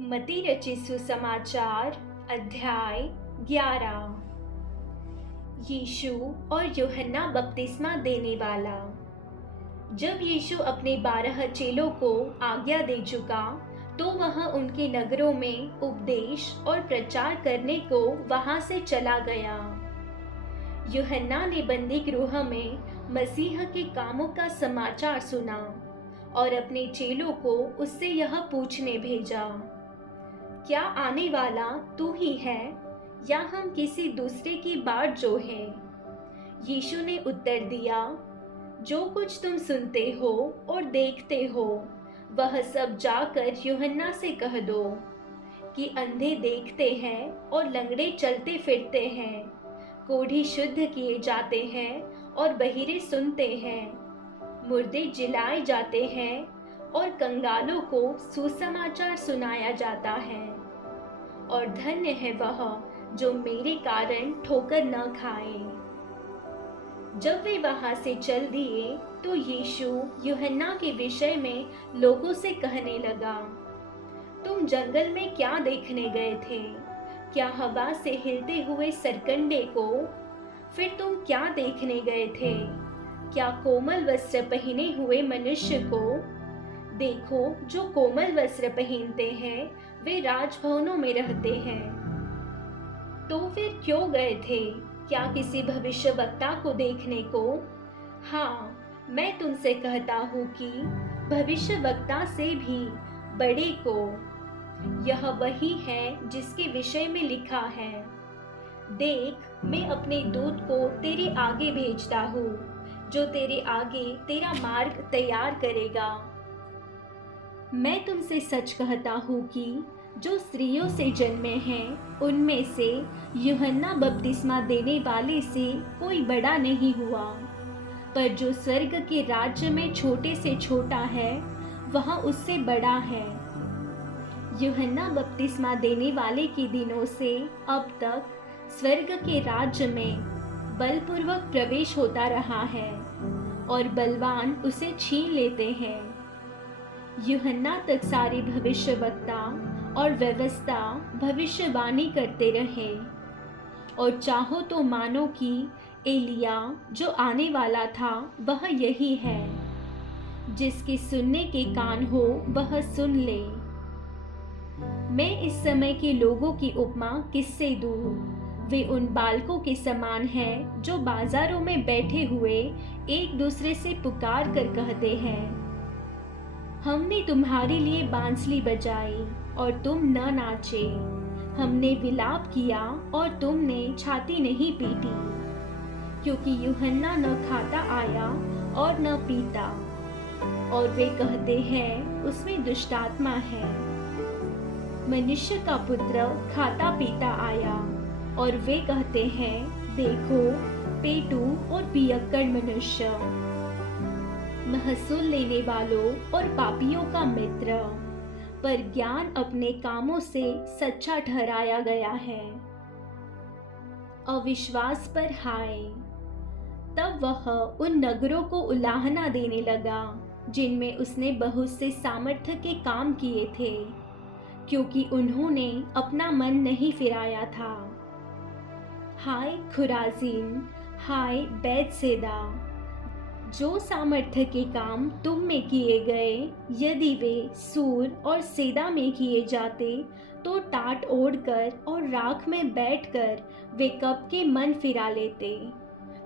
मती रचित सुसमाचार अध्याय 11। यीशु और यूहन्ना बपतिस्मा देने वाला। जब यीशु अपने 12 चेलों को आज्ञा दे चुका तो वह उनके नगरों में उपदेश और प्रचार करने को वहां से चला गया। यूहन्ना ने बंदी गृह में मसीह के कामों का समाचार सुना और अपने चेलों को उससे यह पूछने भेजा, क्या आने वाला तू ही है या हम किसी दूसरे की बाट जो है? यीशु ने उत्तर दिया, जो कुछ तुम सुनते हो और देखते हो वह सब जाकर यूहन्ना से कह दो कि अंधे देखते हैं और लंगड़े चलते फिरते हैं, कोढ़ी शुद्ध किए जाते हैं और बहिरे सुनते हैं, मुर्दे जिलाए जाते हैं और कंगालों को सुसमाचार सुनाया जाता है। और धन्य है वह जो मेरे कारण ठोकर न खाए। जब वे वहां से चल दिए तो यीशु यूहन्ना के विषय में लोगों से कहने लगा, तुम जंगल में क्या देखने गए थे? क्या हवा से हिलते हुए सरकंडे को? फिर तुम क्या देखने गए थे? क्या कोमल वस्त्र पहने हुए मनुष्य को? देखो, जो कोमल वस्त्र पहनते हैं वे राजभवनों में रहते हैं। तो फिर क्यों गए थे? क्या किसी भविष्यवक्ता को देखने को? हाँ, मैं तुमसे कहता हूँ कि भविष्यवक्ता से भी बड़े को। यह वही है जिसके विषय में लिखा है, देख, मैं अपने दूत को तेरे आगे भेजता हूँ, जो तेरे आगे तेरा मार्ग तैयार करेगा। मैं तुमसे सच कहता हूँ कि जो स्त्रियों से जन्मे हैं उनमें से यूहन्ना बपतिस्मा देने वाले से कोई बड़ा नहीं हुआ, पर जो स्वर्ग के राज्य में छोटे से छोटा है वह उससे बड़ा है। यूहन्ना बपतिस्मा देने वाले के दिनों से अब तक स्वर्ग के राज्य में बलपूर्वक प्रवेश होता रहा है और बलवान उसे छीन लेते हैं। यूहन्ना तक सारे भविष्यवक्ता और व्यवस्था भविष्यवाणी करते रहे, और चाहो तो मानो कि एलिया जो आने वाला था वह यही है। जिसके सुनने के कान हो वह सुन ले। मैं इस समय के लोगों की उपमा किससे दूं? वे उन बालकों के समान हैं जो बाजारों में बैठे हुए एक दूसरे से पुकार कर कहते हैं, हमने तुम्हारे लिए बांसुरी बजाई और तुम न नाचे, हमने विलाप किया और तुमने छाती नहीं पीटी। क्योंकि यूहन्ना न खाता आया और न पीता, और वे कहते हैं उसमें दुष्टात्मा है। मनुष्य का पुत्र खाता पीता आया, और वे कहते हैं, देखो, पेटू और पियक्कड़ मनुष्य, महसूल लेने वालों और पापियों का मित्र। पर ज्ञान अपने कामों से सच्चा ठहराया गया है। अविश्वास पर हाय। तब वह उन नगरों को उलाहना देने लगा जिनमें उसने बहुत से सामर्थ्य के काम किए थे, क्योंकि उन्होंने अपना मन नहीं फिराया था। हाय खुराजीन, हाय बैतसैदा, जो सामर्थ्य के काम तुम में किए गए यदि वे सूर और सैदा में किए जाते तो टाट ओढ़कर और राख में बैठकर वे कब के मन फिरा लेते।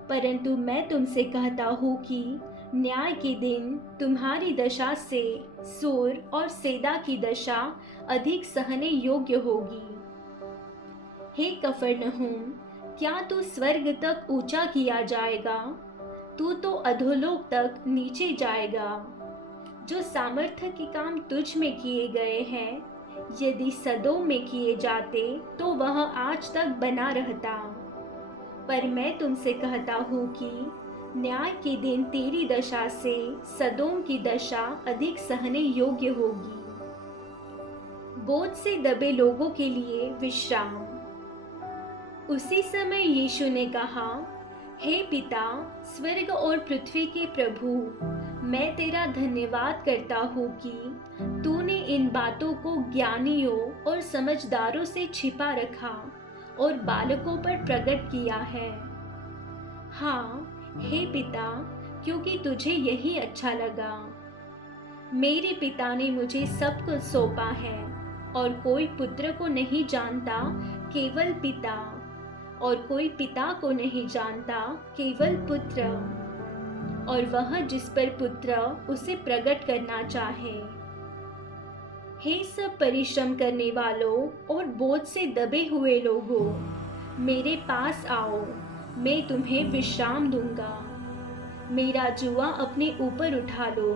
परंतु मैं तुमसे कहता हूँ कि न्याय के दिन तुम्हारी दशा से सूर और सैदा की दशा अधिक सहने योग्य होगी। हे कफरनहूम, क्या तू स्वर्ग तक ऊंचा किया जाएगा? तू तो अधोलोक तक नीचे जाएगा। जो सामर्थ्य के काम तुझ में किए गए हैं यदि सदोम में किए जाते तो वह आज तक बना रहता। पर मैं तुमसे कहता हूँ कि न्याय के दिन तेरी दशा से सदोम की दशा अधिक सहने योग्य होगी। बोझ से दबे लोगों के लिए विश्राम। उसी समय यीशु ने कहा, हे पिता, स्वर्ग और पृथ्वी के प्रभु, मैं तेरा धन्यवाद करता हूँ कि तूने इन बातों को ज्ञानियों और समझदारों से छिपा रखा और बालकों पर प्रकट किया है। हाँ, हे पिता, क्योंकि तुझे यही अच्छा लगा। मेरे पिता ने मुझे सब कुछ सौंपा है और कोई पुत्र को नहीं जानता, केवल पिता, और कोई पिता को नहीं जानता, केवल पुत्र, और वह जिस पर पुत्र उसे प्रकट करना चाहे। हे सब परिश्रम करने वालों और बोझ से दबे हुए लोगों, मेरे पास आओ, मैं तुम्हें विश्राम दूंगा। मेरा जुआ अपने ऊपर उठा लो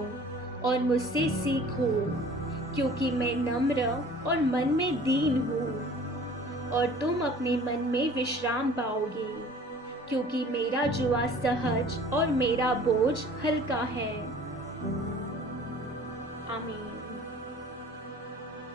और मुझसे सीखो, क्योंकि मैं नम्र और मन में दीन हूँ, और तुम अपने मन में विश्राम पाओगे, क्योंकि मेरा जुआ सहज और मेरा बोझ हल्का है। आमीन।